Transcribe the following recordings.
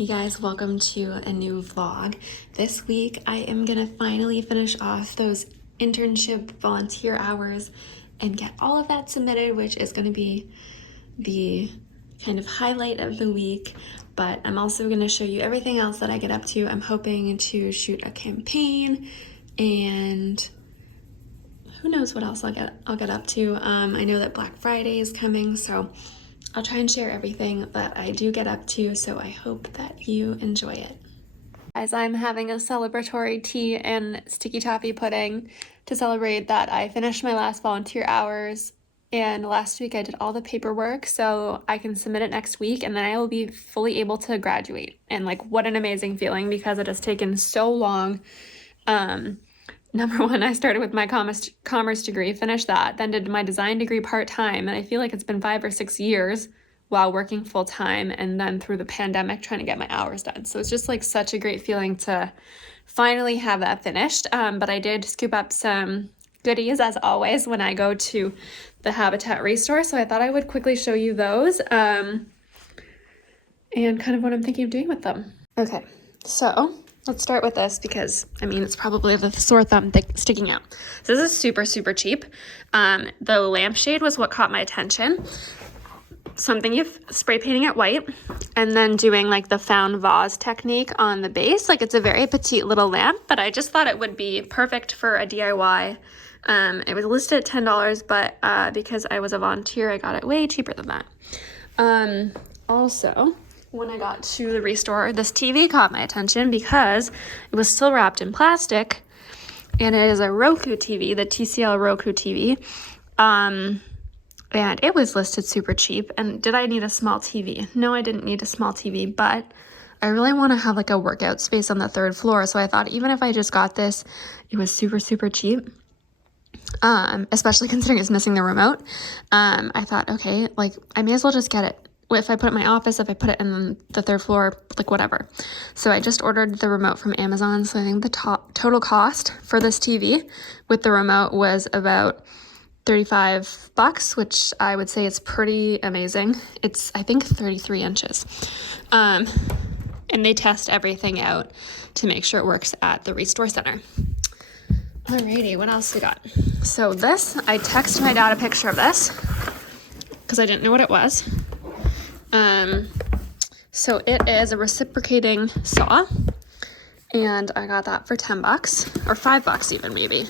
Hey guys, welcome to a new vlog. This week I am gonna finally finish off those internship volunteer hours and get all of that submitted, which is gonna be the kind of highlight of the week. But I'm also gonna show you everything else that I get up to. I'm hoping to shoot a campaign and who knows what else I'll get up to. I know that Black Friday is coming, so I'll try and share everything that I do get up to, so I hope that you enjoy it. Guys, I'm having a celebratory tea and sticky toffee pudding to celebrate that I finished my last volunteer hours, and last week I did all the paperwork so I can submit it next week, and then I will be fully able to graduate. And like, what an amazing feeling, because it has taken so long. Number one, I started with my commerce degree, finished that, then did my design degree part-time, and I feel like it's been 5 or 6 years while working full-time, and then through the pandemic trying to get my hours done. So it's just like such a great feeling to finally have that finished. But I did scoop up some goodies, as always, when I go to the Habitat Restore, so I thought I would quickly show you those and kind of what I'm thinking of doing with them. Okay, so let's start with this because, I mean, it's probably the sore thumb sticking out. So this is super, super cheap. The lampshade was what caught my attention. So I'm thinking of spray painting it white and then doing like the found vase technique on the base. Like, it's a very petite little lamp, but I just thought it would be perfect for a DIY. It was listed at $10, but because I was a volunteer, I got it way cheaper than that. Also, when I got to the Restore, this TV caught my attention because it was still wrapped in plastic, and it is a Roku TV, the TCL Roku TV, and it was listed super cheap. And did I need a small TV? No, I didn't need a small TV, but I really want to have like a workout space on the 3rd floor, so I thought even if I just got this, it was super, super cheap. Especially considering it's missing the remote. I thought, okay, like, I may as well just get it. If I put it in my office, if I put it in the 3rd floor, like whatever. So I just ordered the remote from Amazon. So I think the total cost for this TV with the remote was about $35, which I would say is pretty amazing. It's, I think, 33 inches. And they test everything out to make sure it works at the Restore Center. Alrighty, what else we got? So this, I texted my dad a picture of this because I didn't know what it was. So it is a reciprocating saw, and I got that for $10 or $5 even, maybe.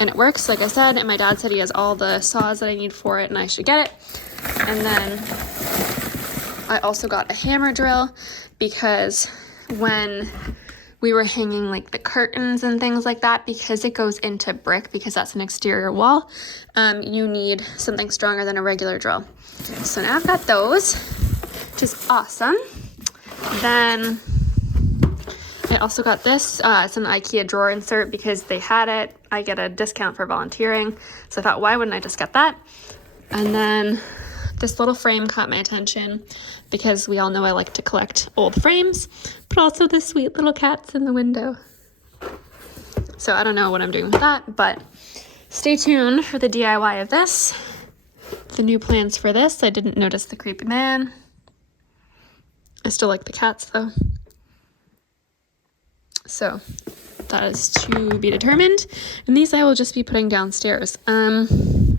And it works, like I said, and my dad said he has all the saws that I need for it and I should get it. And then I also got a hammer drill because when we were hanging like the curtains and things like that, because it goes into brick, because that's an exterior wall, you need something stronger than a regular drill. So now I've got those, which is awesome. Then I also got this. It's an IKEA drawer insert because they had it. I get a discount for volunteering, so I thought, why wouldn't I just get that? And then this little frame caught my attention because we all know I like to collect old frames, but also the sweet little cats in the window. So I don't know what I'm doing with that, but stay tuned for the DIY of this. The new plans for this. I didn't notice the creepy man. I still like the cats though. So that is to be determined. And these I will just be putting downstairs. And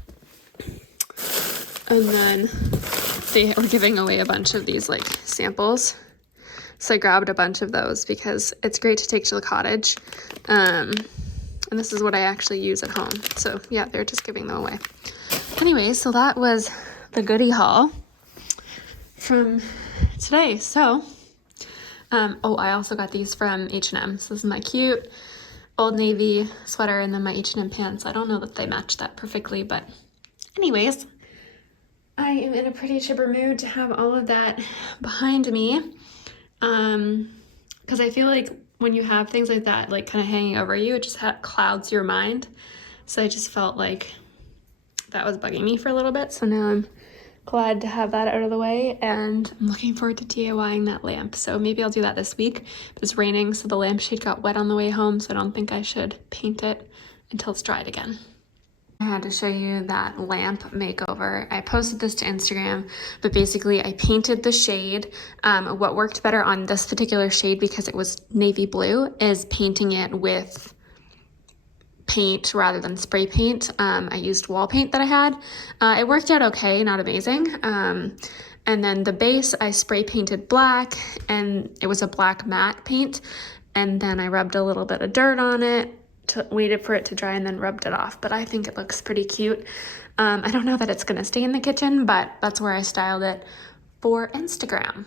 then they were giving away a bunch of these like samples. So I grabbed a bunch of those because it's great to take to the cottage. And this is what I actually use at home. So yeah, they're just giving them away. Anyway, so that was the goodie haul from today. So, oh, I also got these from H&M. So this is my cute Old Navy sweater and then my H&M pants. I don't know that they match that perfectly, but anyways, I am in a pretty chipper mood to have all of that behind me. Because I feel like when you have things like that, like kind of hanging over you, it just clouds your mind. So I just felt like that was bugging me for a little bit. So now I'm glad to have that out of the way, and I'm looking forward to DIYing that lamp. So maybe I'll do that this week. It's raining, so the lampshade got wet on the way home, so I don't think I should paint it until it's dried again. I had to show you that lamp makeover. I posted this to Instagram, but basically I painted the shade. What worked better on this particular shade, because it was navy blue, is painting it with paint rather than spray paint. I used wall paint that I had. It worked out okay, not amazing. And then the base I spray painted black, and it was a black matte paint. And then I rubbed a little bit of dirt on it, waited for it to dry, and then rubbed it off. But I think it looks pretty cute. I don't know that it's gonna stay in the kitchen, but that's where I styled it for Instagram.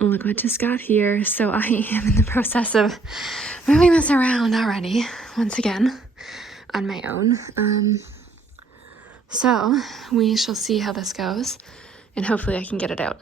Look what just got here. So I am in the process of moving this around already, once again, on my own. So we shall see how this goes, and hopefully I can get it out.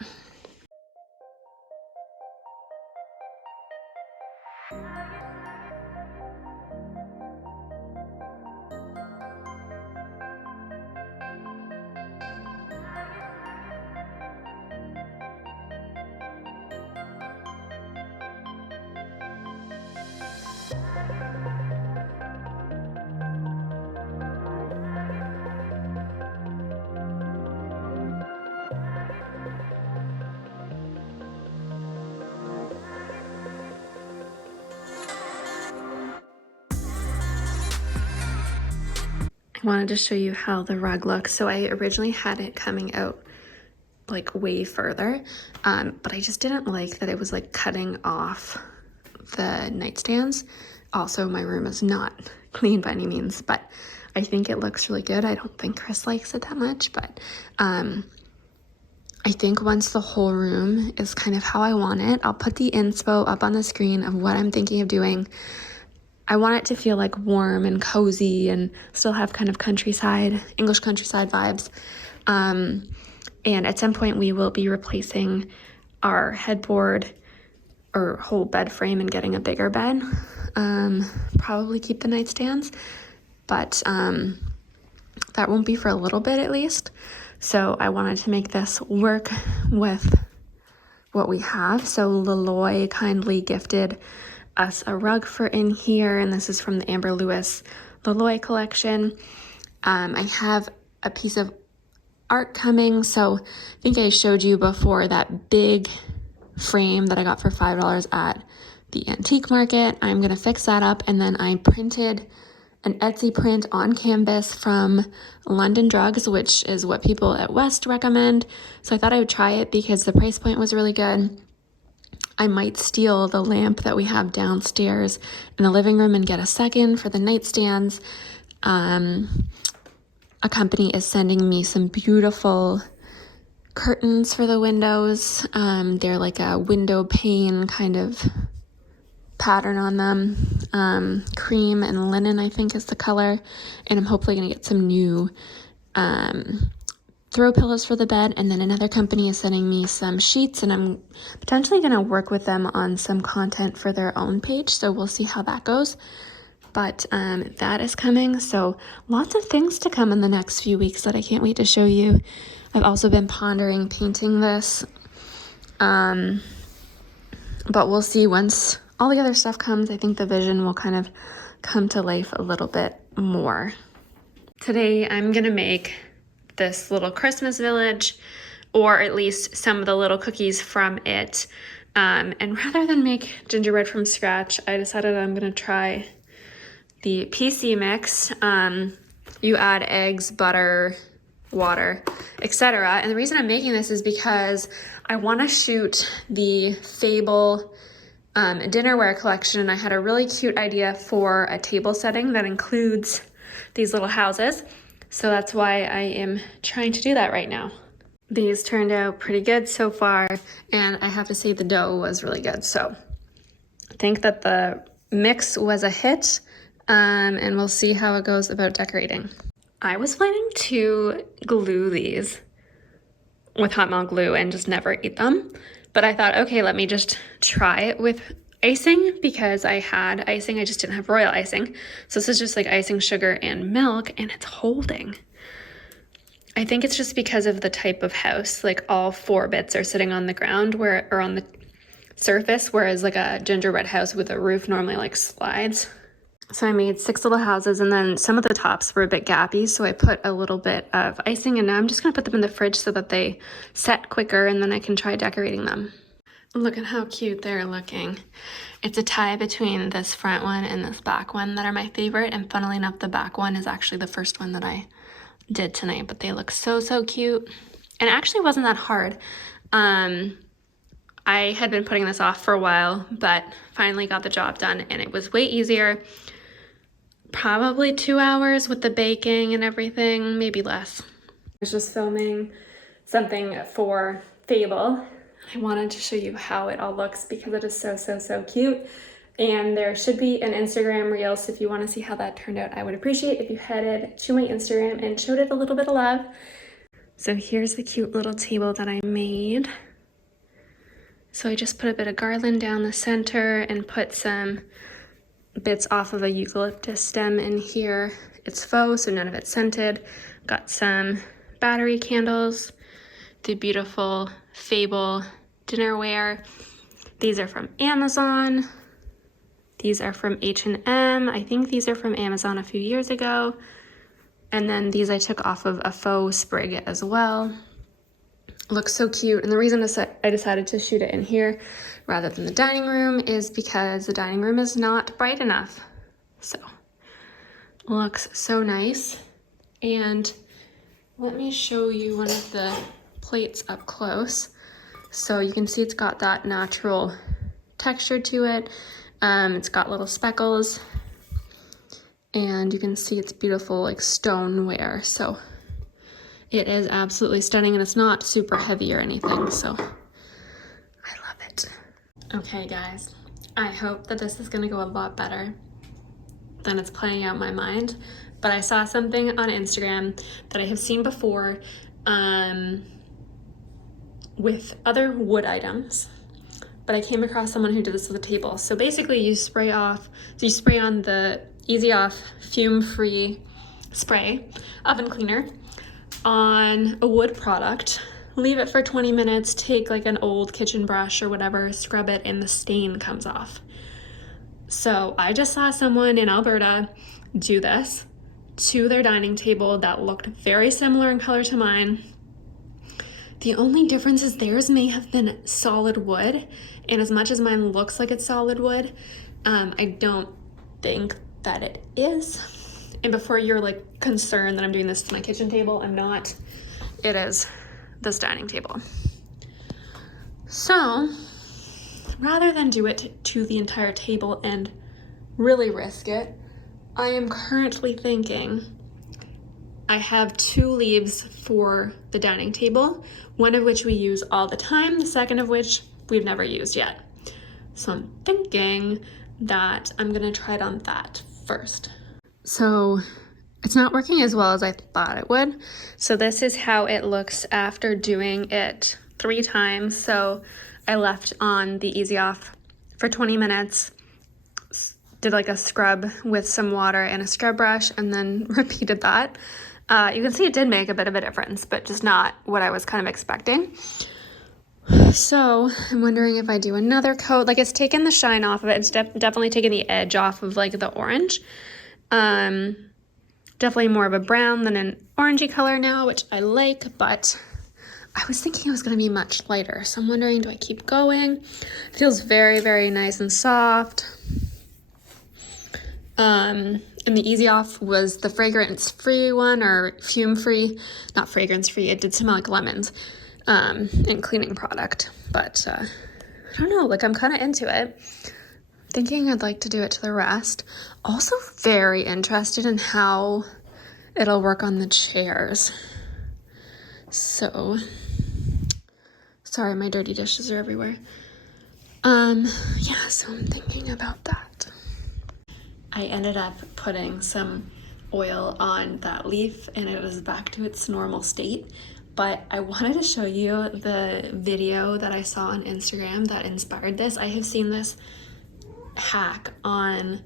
Wanted to show you how the rug looks. So I originally had it coming out like way further, but I just didn't like that it was like cutting off the nightstands. Also, my room is not clean by any means, but I think it looks really good. I don't think Chris likes it that much, but I think once the whole room is kind of how I want it, I'll put the inspo up on the screen of what I'm thinking of doing. I want it to feel like warm and cozy and still have kind of countryside, English countryside vibes. And at some point we will be replacing our headboard or whole bed frame and getting a bigger bed. Probably keep the nightstands, but that won't be for a little bit at least. So I wanted to make this work with what we have. So Loloi kindly gifted us a rug for in here, and this is from the Amber Lewis Loloi collection. I have a piece of art coming. So I think I showed you before that big frame that I got for $5 at the antique market. I'm gonna fix that up, and then I printed an Etsy print on canvas from London Drugs, which is what people at West recommend. So I thought I would try it because the price point was really good. I might steal the lamp that we have downstairs in the living room and get a second for the nightstands. A company is sending me some beautiful curtains for the windows. They're like a window pane kind of pattern on them. Cream and linen, I think, is the color. And I'm hopefully going to get some new throw pillows for the bed. And then another company is sending me some sheets, and I'm potentially going to work with them on some content for their own page. So we'll see how that goes. But that is coming. So lots of things to come in the next few weeks that I can't wait to show you. I've also been pondering painting this. But we'll see once all the other stuff comes. I think the vision will kind of come to life a little bit more. Today I'm going to make this little Christmas village, or at least some of the little cookies from it. And rather than make gingerbread from scratch, I decided I'm going to try the PC mix. You add eggs, butter, water, etc. And the reason I'm making this is because I want to shoot the Fable dinnerware collection, and I had a really cute idea for a table setting that includes these little houses. So that's why I am trying to do that right now. These turned out pretty good so far, and I have to say the dough was really good. So I think that the mix was a hit, and we'll see how it goes about decorating. I was planning to glue these with hot melt glue and just never eat them, but I thought, okay, let me just try it with icing, because I had icing, I just didn't have royal icing. So this is just like icing, sugar, and milk, and it's holding. I think it's just because of the type of house, like all 4 bits are sitting on the ground or on the surface, whereas like a gingerbread house with a roof normally like slides. So I made 6 little houses, and then some of the tops were a bit gappy, so I put a little bit of icing, and now I'm just gonna put them in the fridge so that they set quicker, and then I can try decorating them. Look at how cute they're looking. It's a tie between this front one and this back one that are my favorite, and funnily enough, the back one is actually the first one that I did tonight, but they look so, so cute. And it actually wasn't that hard. I had been putting this off for a while, but finally got the job done, and it was way easier. Probably 2 hours with the baking and everything, maybe less. I was just filming something for Fable. I wanted to show you how it all looks because it is so, so, so cute. And there should be an Instagram reel, so if you want to see how that turned out, I would appreciate if you headed to my Instagram and showed it a little bit of love. So here's the cute little table that I made. So I just put a bit of garland down the center and put some bits off of a eucalyptus stem in here. It's faux, so none of it's scented. Got some battery candles, the beautiful Fable dinnerware. These are from Amazon. These are from H&M. I think these are from Amazon a few years ago. And then these I took off of a faux sprig as well. Looks so cute, and the reason I decided to shoot it in here rather than the dining room is because the dining room is not bright enough. So, looks so nice. And let me show you one of the plates up close. So you can see it's got that natural texture to it. It's got little speckles, and you can see it's beautiful like stoneware. So it is absolutely stunning, and it's not super heavy or anything, so I love it. Okay guys, I hope that this is gonna go a lot better than it's playing out in my mind, but I saw something on Instagram that I have seen before with other wood items, but I came across someone who did this with a table. So basically you spray on the Easy Off fume-free spray oven cleaner on a wood product, leave it for 20 minutes, take like an old kitchen brush or whatever, scrub it, and the stain comes off. So I just saw someone in Alberta do this to their dining table that looked very similar in color to mine. The only difference is theirs may have been solid wood, and as much as mine looks like it's solid wood, I don't think that it is. And before you're like concerned that I'm doing this to my kitchen table, I'm not. It is this dining table. So rather than do it to the entire table and really risk it, I am currently thinking I have 2 leaves for the dining table, one of which we use all the time, the second of which we've never used yet. So I'm thinking that I'm gonna try it on that first. So it's not working as well as I thought it would. So this is how it looks after doing it 3 times. So I left on the Easy Off for 20 minutes, did like a scrub with some water and a scrub brush, and then repeated that. You can see it did make a bit of a difference, but just not what I was kind of expecting. So I'm wondering if I do another coat. Like, it's taken the shine off of it. It's definitely taken the edge off of like the orange. Definitely more of a brown than an orangey color now, which I like, but I was thinking it was going to be much lighter. So I'm wondering, do I keep going? It feels very, very nice and soft. And the Easy Off was the fragrance-free one, or fume-free, not fragrance-free. It did smell like lemons, and cleaning product. But I don't know, like, I'm kind of into it. Thinking I'd like to do it to the rest. Also very interested in how it'll work on the chairs. So, sorry, my dirty dishes are everywhere. Yeah, so I'm thinking about that. I ended up putting some oil on that leaf and it was back to its normal state. But I wanted to show you the video that I saw on Instagram that inspired this. I have seen this hack on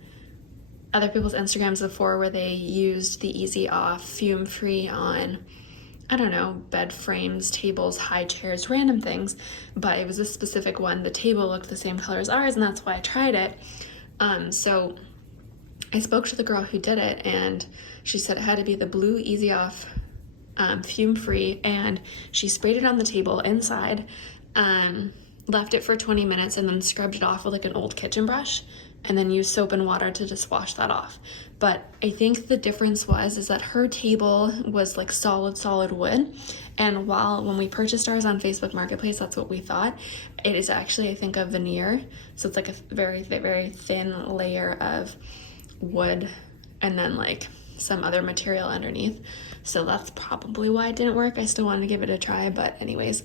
other people's Instagrams before where they used the Easy Off fume-free on, I don't know, bed frames, tables, high chairs, random things. But it was a specific one. The table looked the same color as ours, and that's why I tried it. So I spoke to the girl who did it, and she said it had to be the blue Easy Off fume free, and she sprayed it on the table inside, left it for 20 minutes, and then scrubbed it off with like an old kitchen brush, and then used soap and water to just wash that off. But I think the difference is that her table was like solid wood, and when we purchased ours on Facebook Marketplace, that's what we thought. It is actually, I think, a veneer, so it's like a very, very thin layer of wood and then like some other material underneath. So that's probably why it didn't work. I still wanted to give it a try, but anyways,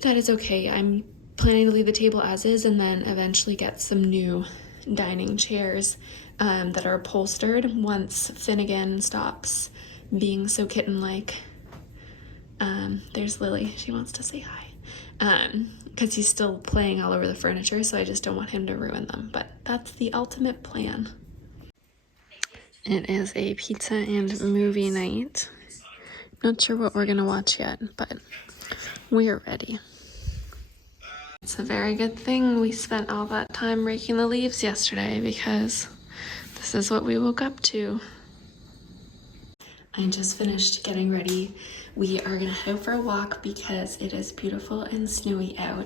that is okay. I'm planning to leave the table as is and then eventually get some new dining chairs that are upholstered once Finnegan stops being so kitten-like. There's Lily. She wants to say hi. Because he's still playing all over the furniture, so I just don't want him to ruin them. But that's the ultimate plan. It is a pizza and movie night. Not sure what we're gonna watch yet, but we are ready. It's a very good thing we spent all that time raking the leaves yesterday, because this is what we woke up to. I just finished getting ready. We are gonna head out for a walk because it is beautiful and snowy out.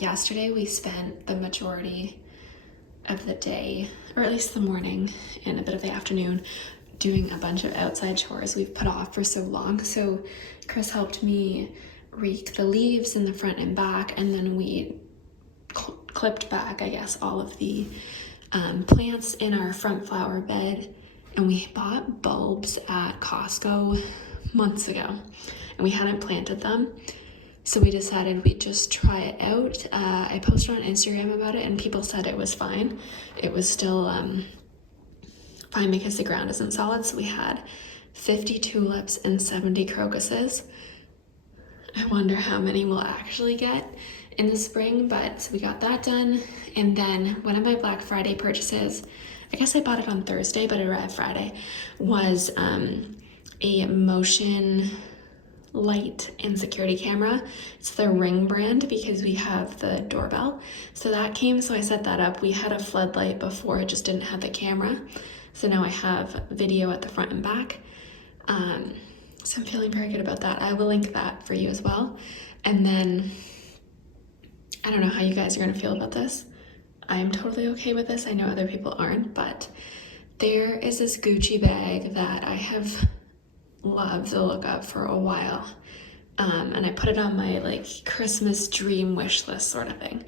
Yesterday we spent the majority of the day, or at least the morning and a bit of the afternoon, doing a bunch of outside chores we've put off for so long. So Chris helped me rake the leaves in the front and back, and then we clipped back, I guess, all of the plants in our front flower bed. And we bought bulbs at Costco months ago, and we hadn't planted them. So we decided we'd just try it out. I posted on Instagram about it, and people said it was fine. It was still fine because the ground isn't solid. So we had 50 tulips and 70 crocuses. I wonder how many we'll actually get in the spring, but so we got that done. And then one of my Black Friday purchases, I guess I bought it on Thursday, but it arrived Friday, was a motion light and security camera. It's the Ring brand because we have the doorbell. So that came, so I set that up. We had a floodlight before, it just didn't have the camera. So now I have video at the front and back. So I'm feeling very good about that. I will link that for you as well. And then, I don't know how you guys are gonna feel about this. I am totally okay with this. I know other people aren't, but there is this Gucci bag that I have loved the look of for a while. And I put it on my like Christmas dream wish list sort of thing.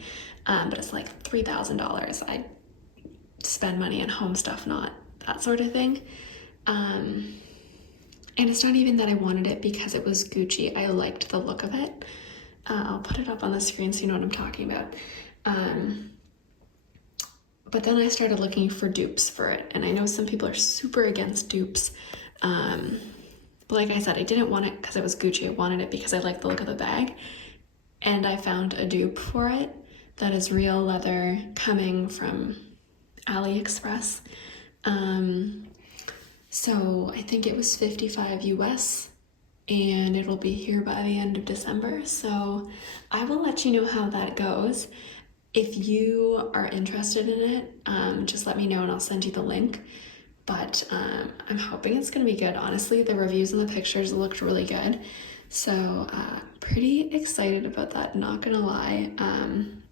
But it's like $3,000. I spend money on home stuff, not that sort of thing. And it's not even that I wanted it because it was Gucci. I liked the look of it. I'll put it up on the screen so you know what I'm talking about. But then I started looking for dupes for it, and I know some people are super against dupes. But like I said, I didn't want it because it was Gucci. I wanted it because I liked the look of the bag. And I found a dupe for it that is real leather coming from AliExpress. So I think it was $55 US, and it'll be here by the end of December. So I will let you know how that goes. If you are interested in it, just let me know and I'll send you the link. But I'm hoping it's gonna be good. Honestly, the reviews and the pictures looked really good. So pretty excited about that, not gonna lie. And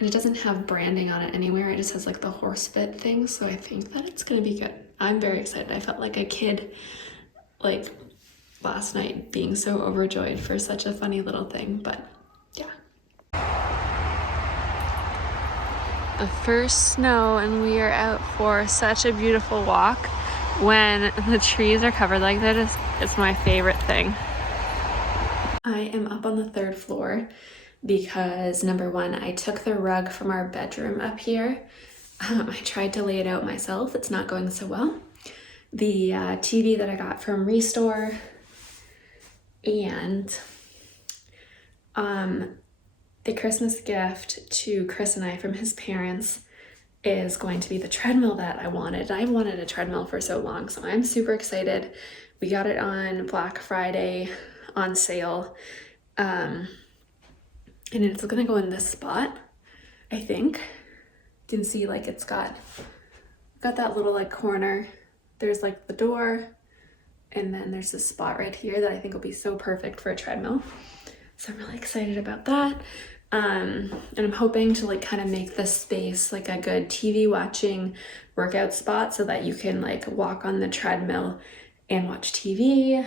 it doesn't have branding on it anywhere. It just has like the horse bit thing. So I think that it's gonna be good. I'm very excited. I felt like a kid like last night being so overjoyed for such a funny little thing, but yeah. The first snow, and we are out for such a beautiful walk when the trees are covered like that. It's my favorite thing. I am up on the 3rd floor because number one, I took the rug from our bedroom up here. I tried to lay it out myself. It's not going so well. The TV that I got from Restore, and the Christmas gift to Chris and I from his parents is going to be the treadmill that I wanted. I've wanted a treadmill for so long, so I'm super excited. We got it on Black Friday on sale. And it's gonna go in this spot, I think. You can see like it's got got that little like corner. There's like the door, and then there's this spot right here that I think will be so perfect for a treadmill. So I'm really excited about that. And I'm hoping to like kind of make this space like a good TV watching workout spot so that you can like walk on the treadmill and watch TV.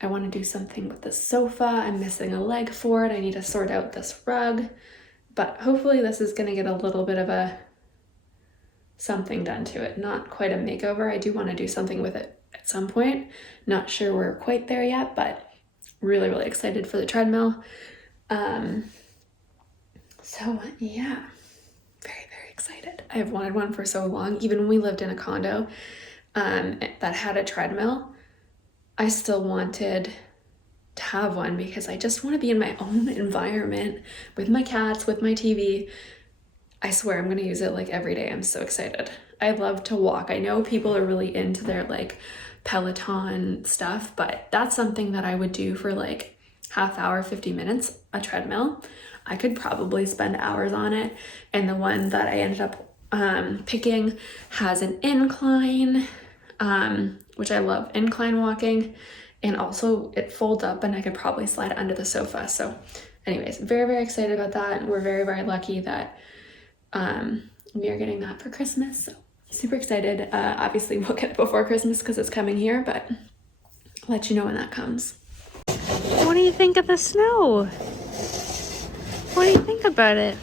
I want to do something with the sofa. I'm missing a leg for it. I need to sort out this rug, but hopefully this is going to get a little bit of a something done to it. Not quite a makeover. I do want to do something with it at some point. Not sure we're quite there yet, but really, really excited for the treadmill. So yeah, very, very excited. I have wanted one for so long. Even when we lived in a condo that had a treadmill, I still wanted to have one because I just want to be in my own environment with my cats, with my TV. I swear I'm going to use it like every day. I'm so excited. I love to walk. I know people are really into their like Peloton stuff, but that's something that I would do for like half hour, 50 minutes, a treadmill. I could probably spend hours on it. And the one that I ended up picking has an incline, which I love incline walking. And also it folds up and I could probably slide it under the sofa. So anyways, very, very excited about that. We're very, very lucky that we are getting that for Christmas. So super excited. Obviously we'll get it before Christmas because it's coming here, but I'll let you know when that comes. What do you think of the snow? What do you think about it?